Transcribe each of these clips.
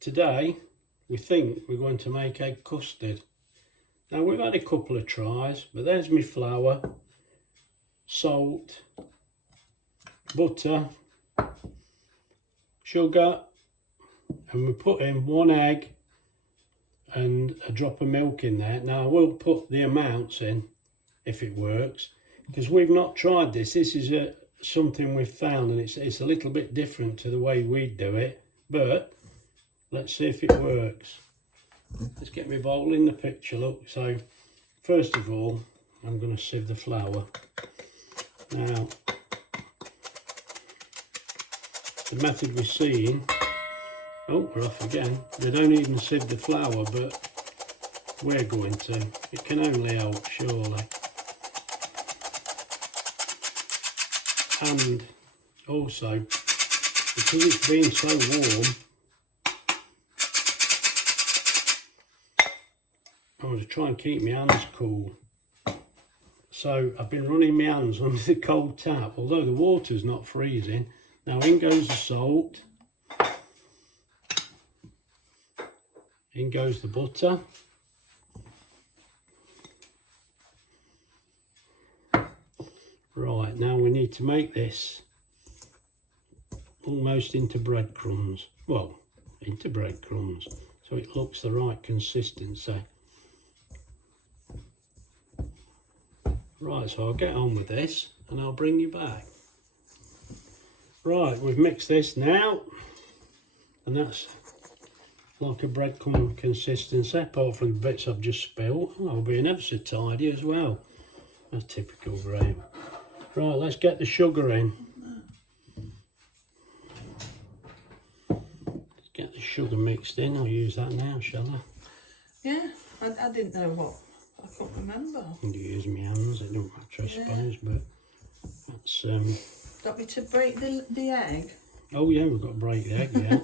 today we think we're going to make egg custard. Now we've had a couple of tries, but there's my flour, salt, butter, sugar, and we put in 1 egg and a drop of milk in there. Now we'll put the amounts in if it works, because we've not tried this. This is something we've found, and it's a little bit different to the way we do it, but let's see if it works. Let's get my bowl in the picture. Look, so first of all I'm going to sieve the flour. Now the method we're seeing, oh, we're off again. They don't even sieve the flour, but we're going to. It can only help, surely. And also, because it's been so warm, I want to try and keep my hands cool. So I've been running my hands under the cold tap, although the water's not freezing. Now in goes the salt. In goes the butter. Right, now we need to make this almost into breadcrumbs. Well, into breadcrumbs, so it looks the right consistency. Right, so I'll get on with this and I'll bring you back. Right, we've mixed this now, and that's like a breadcrumb consistency, apart from the bits I've just spilled. Oh, I'll be ever so tidy as well. That's typical Graham. Right, let's get the sugar in. Let's get the sugar mixed in. I'll use that now, shall I? Yeah, I didn't know what. I can't remember. I can use my hands, it don't matter, I suppose, but that's... Got me to break the egg? Oh yeah, we've got to break the egg, yeah.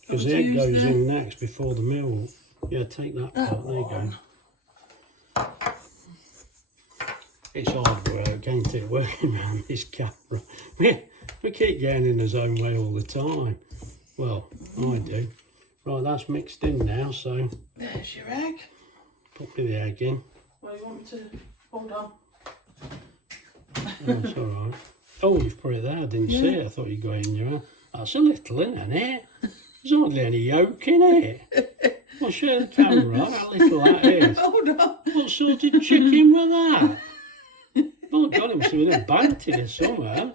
Because the egg goes in next before the milk. Yeah, take that part, there you go. It's hard work, ain't it, working around this camera. We keep getting in the zone way all the time. Well, I do. Right, that's mixed in now, so... There's your egg. Put me the egg in. Well, you want me to... Hold on. Oh, it's alright. Oh, you've put it there, I didn't see it. I thought you'd go in your hand. That's a little, isn't it? There's hardly any yolk in it. I'll show the camera how little that is. Hold on. What sort of chicken was that? Oh God, it must have been a bounty or somewhere.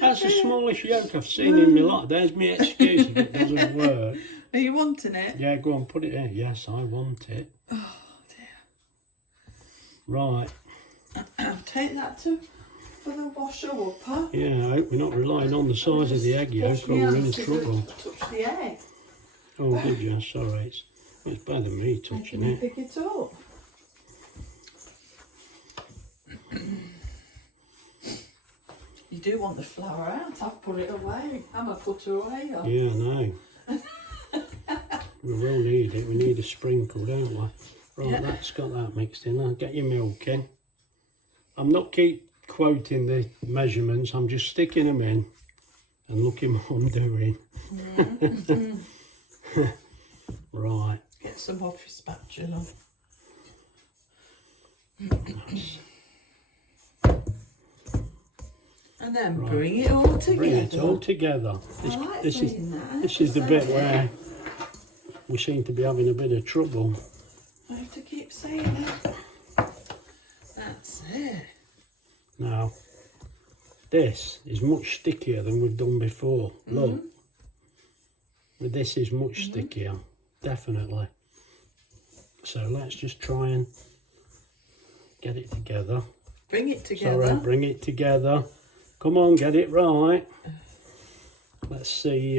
That's the smallest yolk I've seen in my life. There's my excuse if it doesn't work. Are you wanting it? Yeah, go on, put it in. Yes, I want it. Oh dear. Right. I'll take that for the washer upper. Yeah, I hope we're not relying on the size of the egg yolk or we're in trouble. Touch the egg. Oh, did you? Sorry. It's better than me touching it. Pick it up. You do want the flour out. I've put it away. I'm a put her away. Yeah, I know. We will need it. We need a sprinkle, don't we? Right, Yeah. That's got that mixed in. Now get your milk in. I'm not keep quoting the measurements. I'm just sticking them in and looking what I'm doing. Right. Get some off your spatula. And then bring it all together. Bring it all together. This is the bit where we seem to be having a bit of trouble. I have to keep saying it. That's it. Now, this is much stickier than we've done before. Look, but this is much stickier, definitely. So let's just try and get it together. Bring it together. Sorry, bring it together. Come on, get it right. Let's see.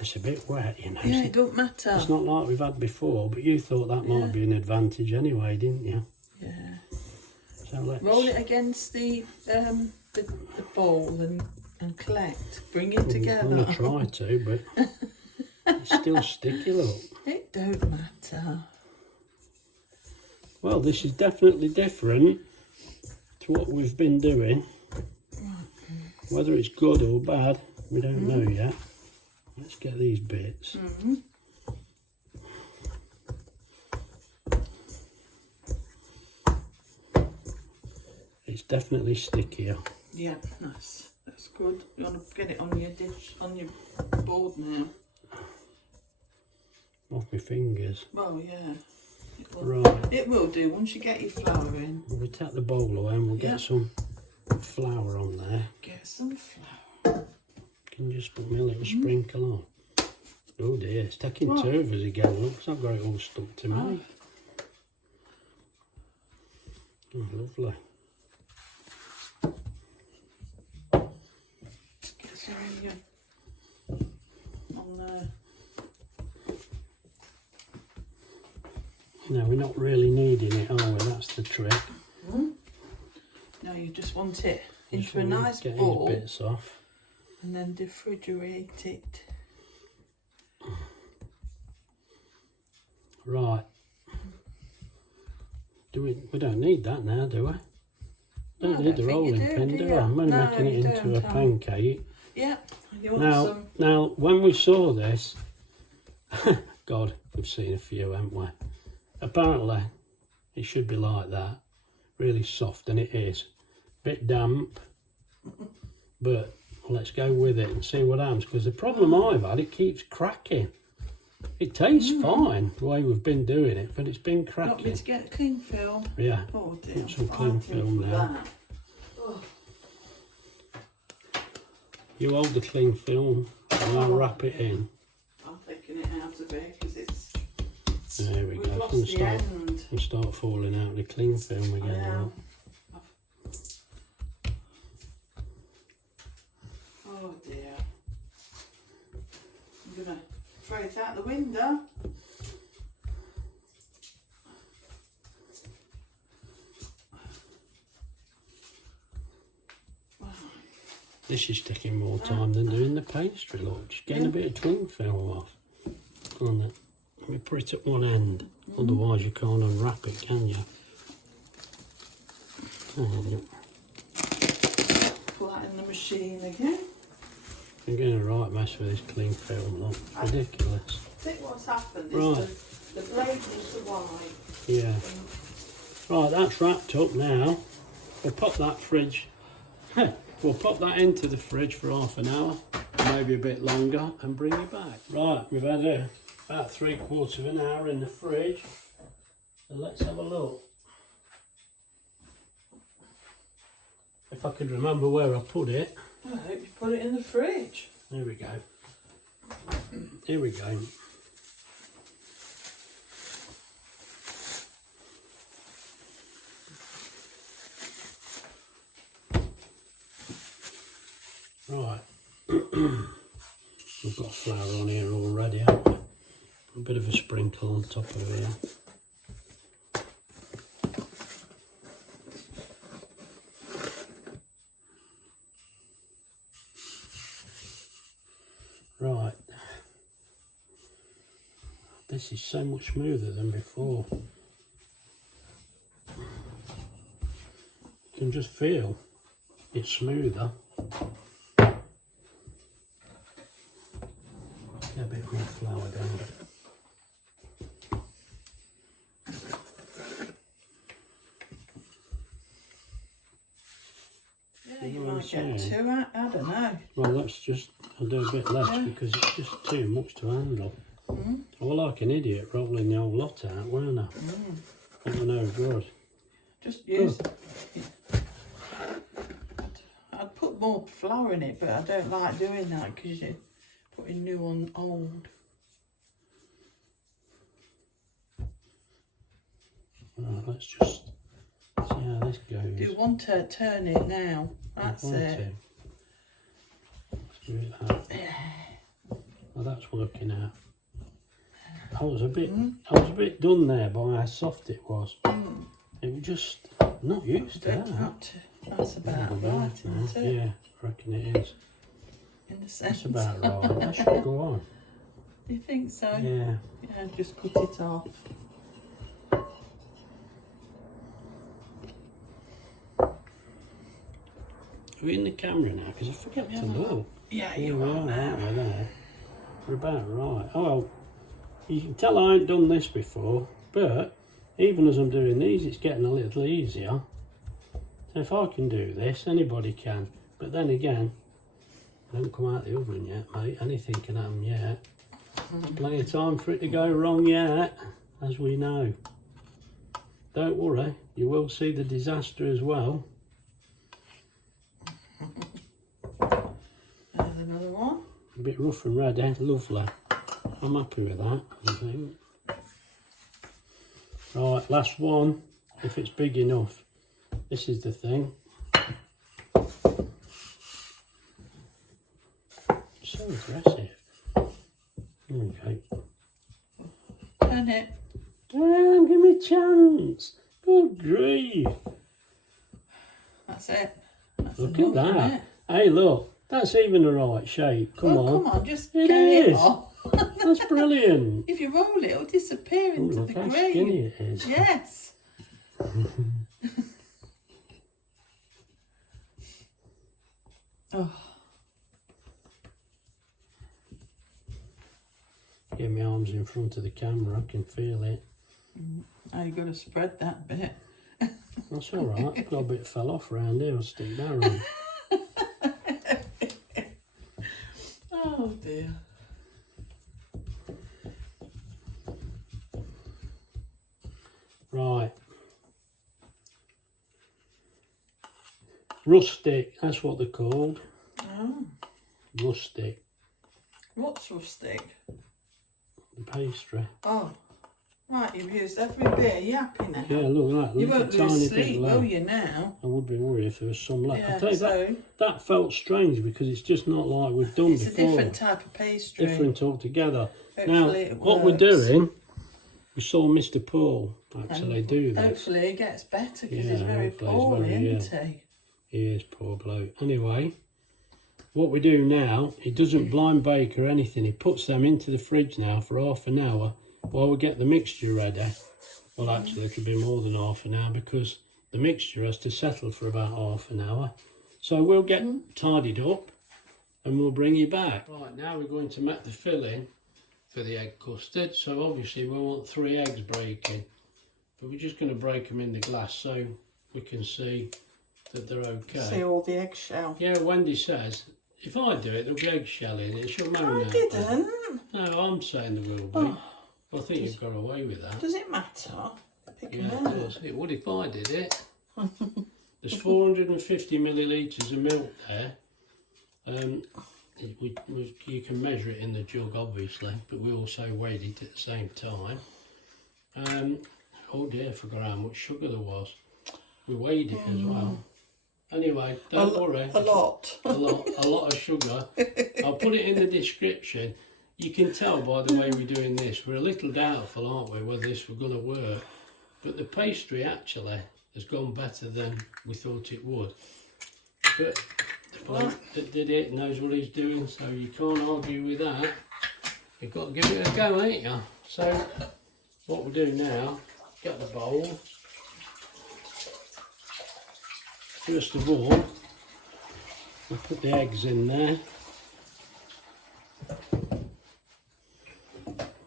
It's a bit wet, you know. Yeah, it don't matter. It's not like we've had before, but you thought that might be an advantage anyway, didn't you? Yeah. So let's roll it against the bowl and collect. Bring it together. I'm gonna try to, but it's still sticky. Look. It don't matter. Well, this is definitely different to what we've been doing. Whether it's good or bad, we don't know yet. Let's get these bits. Mm-hmm. It's definitely stickier. Yeah, that's good. You want to get it on your dish, on your board now. Off my fingers. Well, yeah. Right. It will do once you get your flour in. We'll take the bowl away and we'll Yeah. get some flour on there. Get some flour. Can you just put me a little sprinkle on? Oh dear, it's taking two of us again. Look, 'cause I've got it all stuck to me. Oh, lovely. Get some on there. No, we're not really needing it, are we? That's the trick. No, you just want it Just into a want to nice get bowl these bits off. and then refrigerate it. Right. We don't need that now, do we? Don't need the rolling pin, do I? I'm only making it into a pancake. Yeah. You want some? Now, when we saw this, God, we've seen a few, haven't we? Apparently, it should be like that. Really soft, and it is. Bit damp, but let's go with it and see what happens. Because the problem I've had, it keeps cracking. It tastes fine the way we've been doing it, but it's been cracking. Want me to get cling film? Yeah. Oh dear. Put some cling film now. Oh. You hold the cling film and I'll wrap it in. I'm taking it out of it because it's. There we go. Lost the end. It'll start falling out the cling film again. Now. Oh dear. I'm gonna throw it out the window. This is taking more time than doing the pastry. Look, just getting a bit of cling film off. On it. Let me put it at one end. Otherwise you can't unwrap it, can you? Put that in the machine again. I'm getting a right mess with this cling film. Look, ridiculous. I think what's happened Right. is the blade is the wide. Yeah. Right, that's wrapped up now. We'll pop that we'll pop that into the fridge for half an hour, maybe a bit longer, and bring it back. Right, we've had about 3/4 of an hour in the fridge. So let's have a look. If I could remember where I put it. I hope you put it in the fridge. There we go. Here we go. Right. We've got flour on here already, haven't we? A bit of a sprinkle on top of here. Right. This is so much smoother than before. You can just feel it's smoother. Get a bit more flour down. Yeah, you might get two out, I don't know. Well, I'll do a bit less because it's just too much to handle. I was like an idiot rolling the whole lot out, weren't I? I don't know, good. Just use. I'd put more flour in it, but I don't like doing that because you're putting new on old. Right, let's just see how this goes. Do one turn it now. That's it. Let's do it that. Well, that's working out. I was a bit done there by how soft it was. It was just not used to that. That's about right, isn't it? Yeah, I reckon it is. In the sense. That's about right. That should go on. You think so? Yeah. Yeah, just cut it off. Are we in the camera now? Because I forget to look. Yeah, Here you we are are, now. aren't we there? We're about right. Oh, you can tell I ain't done this before, but even as I'm doing these, it's getting a little easier. So if I can do this, anybody can. But then again, I haven't come out the oven yet, mate. Anything can happen yet. Plenty of time for it to go wrong yet, as we know. Don't worry, you will see the disaster as well. There's another one. A bit rough and ready, lovely. I'm happy with that, I think. Right, last one, if it's big enough. This is the thing. So aggressive. Okay. Turn it. Damn, give me a chance. Good grief. That's it. That's Look enough, at isn't that. it? Hey, look. That's even the right shape. Come Oh, on. come on, just It get it is. off. That's brilliant. If you roll it, it'll disappear Ooh, into look the how grave. skinny it is. Yes. Oh, Get my arms in front of the camera. I can feel it. now you've got to spread that bit. That's all right. Got a bit fell off around here. I'll stick that on. Oh dear. Right. Rustic. That's what they're called. Oh, Rustic. what's rustic? The pastry. Oh, right, you've used every bit. Are you happy now? Yeah, look at that. You Look won't at tiny lose bit sleep, left. will you now? I would be worried if there was some left. Yeah, I tell you so that felt strange because it's just not like we've done it's before. a different type of pastry. Different altogether. Hopefully Now, it what we're works. doing, we saw Mr. Paul actually do this. Hopefully it gets better because Yeah, he's very hopefully he's poorly, very, isn't he? He is, poor bloke. Anyway, what we do now, he doesn't blind bake or anything. He puts them into the fridge now for half an hour while we get the mixture ready. Well, actually, it'll be more than half an hour because the mixture has to settle for about half an hour. So we'll get tidied up and we'll bring you back. Right, now we're going to make the filling for the egg custard. So obviously we want 3 eggs breaking, but we're just going to break them in the glass so we can see that they're okay. See all the eggshell. Yeah, Wendy says, if I do it, there'll be eggshell in it. She'll moan I at me. didn't. No, I'm saying there will be. Oh. I think you've got away with that. Does it matter? Pick Yeah, them it out. does. It would if I did it. There's 450 millilitres of milk there. You can measure it in the jug, obviously, but we also weighed it at the same time. Oh dear, I forgot how much sugar there was. We weighed it as well. Anyway, don't worry. A lot. a lot of sugar. I'll put it in the description. You can tell by the way we're doing this, we're a little doubtful, aren't we, whether this was going to work. But the pastry actually has gone better than we thought it would. But the bloke that did it knows what he's doing, so you can't argue with that. You've got to give it a go, ain't you? So what we'll do now, get the bowl. First of all, we'll put the eggs in there.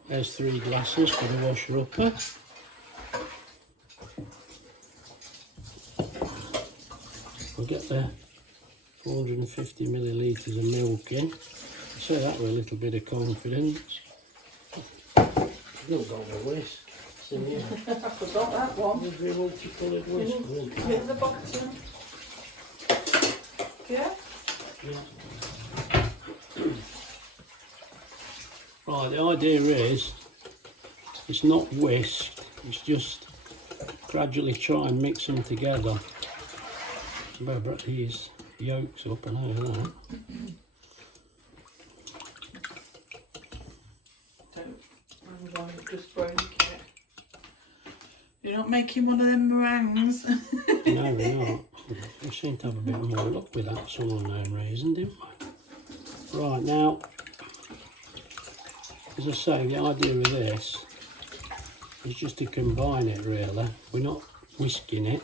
There's 3 glasses for the washer upper. We'll get the 450 millilitres of milk in. I say that with a little bit of confidence. I've not got a whisk. It's in here. I forgot that one. There's a multicoloured whisk. isn't there? Hit the bottom. Yeah? Yeah. Right, the idea is, it's not whisked, it's just gradually try and mix them together. Better break these yolks up, I know that. Don't just break it. You're not making one of them meringues. No, we're not. We seem to have a bit more luck with that for some unknown reason, didn't we? Right, now, as I say, the idea with this is just to combine it, really. We're not whisking it.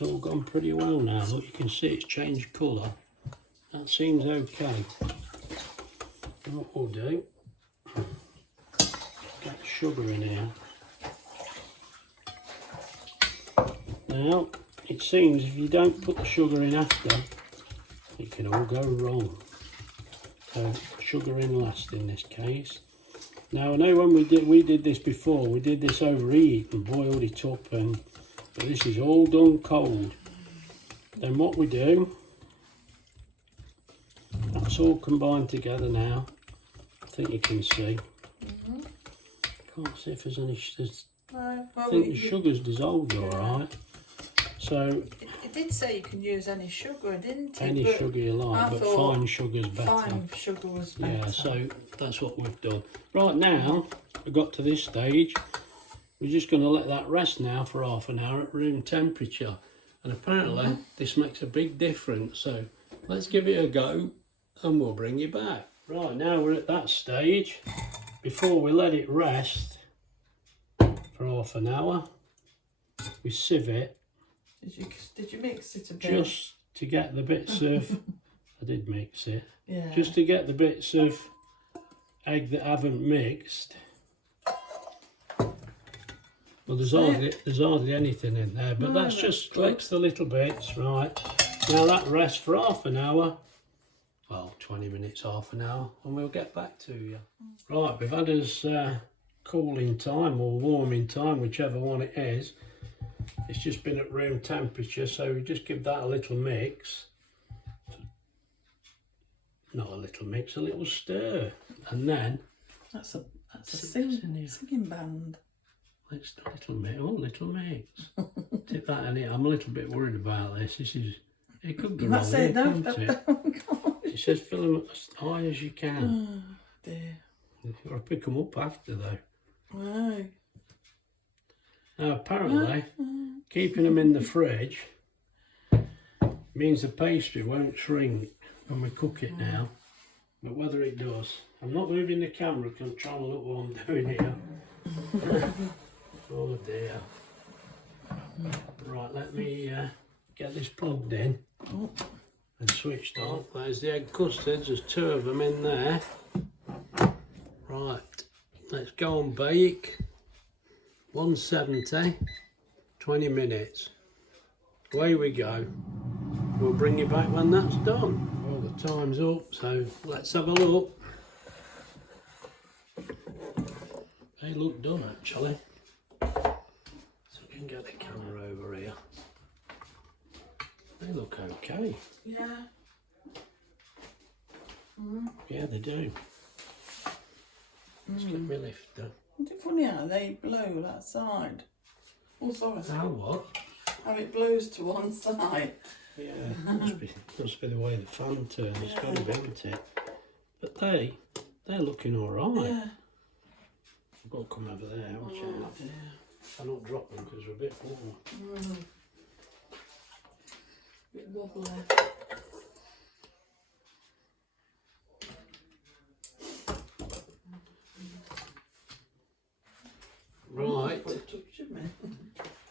that's all gone pretty well now. Look, you can see it's changed colour. That seems okay. What we'll do, get the sugar in here. Now, it seems if you don't put the sugar in after, it can all go wrong. So, sugar in last in this case. Now, I know when we did this before, we did this over heat and boiled it up, but this is all done cold. Then what we do, that's all combined together now. I think you can see. Can't see if there's any. I think the sugar's dissolved all right. So it did say you can use any sugar, didn't it? Any sugar you like, but fine sugar's better. Fine sugar was better. Yeah, so that's what we've done. Right now, we got to this stage. We're just going to let that rest now for half an hour at room temperature. And apparently, this makes a big difference. So let's give it a go and we'll bring you back. Right, now we're at that stage. Before we let it rest for half an hour, we sieve it. Did you mix it a bit? Just to get the bits of, I did mix it. Yeah. Just to get the bits of egg that haven't mixed. Well, there's hardly anything in there, but that's just collects the little bits, right? Now that rests for half an hour. Well, 20 minutes, half an hour, and we'll get back to you. Right, we've had us cooling time or warming time, whichever one it is. It's just been at room temperature, so we just give that a little mix. Not a little mix, a little stir. And then... That's a singing band. Let's do a little mix. Oh, little mix. Tip that in it. I'm a little bit worried about this. It could be wrong, can't it? It says fill them as high as you can. Oh, dear. You've got to pick them up after, though. No. Now, apparently, keeping them in the fridge means the pastry won't shrink when we cook it now. But whether it does, I'm not moving the camera because I'm trying to look what I'm doing here. Oh dear. Right, let me get this plugged in and switched on. There's the egg custards, there's 2 of them in there. Right, let's go and bake. 170, 20 minutes. Away we go. We'll bring you back when that's done. Well, the time's up, so let's have a look. They look done actually. So we can get the camera over here. They look okay. Yeah. Yeah, they do. Let's get my lifter. Isn't it funny how they blow that side? Oh, sorry. Now what? How it blows to one side. Yeah, must be the way the fan turns. It's got to be, isn't it? But they're looking all right. Yeah. I've got to come over there, watch out. Dear. I don't drop them because we're a bit warm. Bit wobbly. Right. Touch me.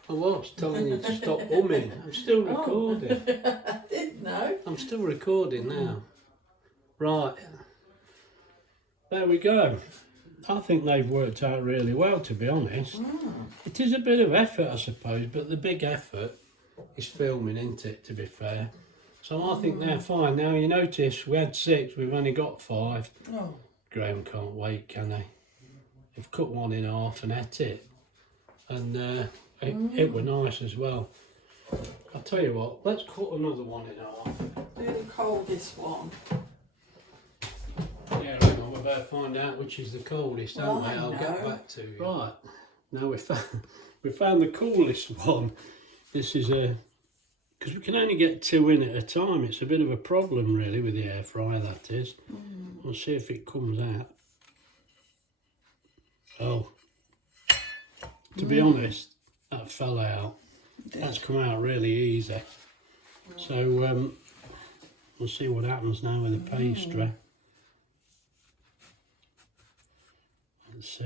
I was telling you to stop humming. I'm still recording. I didn't know. I'm still recording now. Right. There we go. I think they've worked out really well, to be honest. It is a bit of effort, I suppose, but the big effort is filming, isn't it, to be fair? So I think they're fine. Now, you notice we had 6, we've only got 5. Oh. Graham can't wait, can he? They've cut one in half and ate it. And it were nice as well. I'll tell you what, let's cut another one in half. Do the coldest one. Yeah, hang on, we better find out which is the coldest, don't we? Well, I'll I get know. back to you. Right, now we found the coolest one. This is because we can only get 2 in at a time. It's a bit of a problem really with the air fryer, that is. We'll see if it comes out. Oh, to be honest, that fell out. That's come out really easy. So we'll see what happens now with the pastry. It's,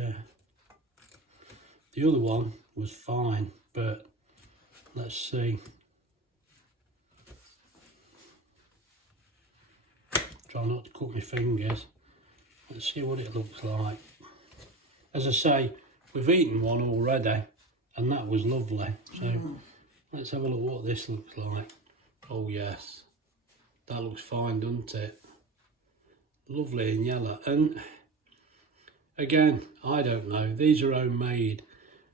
the other one was fine, but let's see. Try not to cut my fingers. Let's see what it looks like. As I say, we've eaten one already and that was lovely. So let's have a look what this looks like. Oh yes, that looks fine, doesn't it? Lovely in yellow. And again, I don't know, these are homemade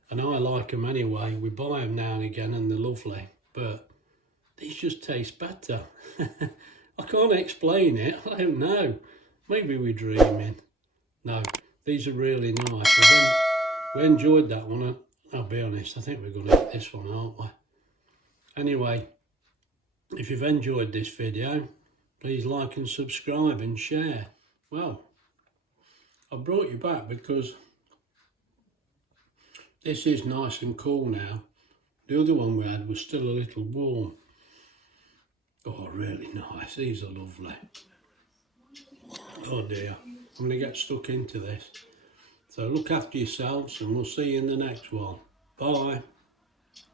and I like them anyway. We buy them now and again and they're lovely, but these just taste better. I can't explain it, I don't know. Maybe we're dreaming. No, these are really nice. We enjoyed that one. I'll be honest, I think we're going to eat this one, aren't we? Anyway, if you've enjoyed this video, please like and subscribe and share. Well, I brought you back because this is nice and cool now. The other one we had was still a little warm. Oh, really nice. These are lovely. Oh dear, I'm going to get stuck into this. So look after yourselves and we'll see you in the next one. Bye.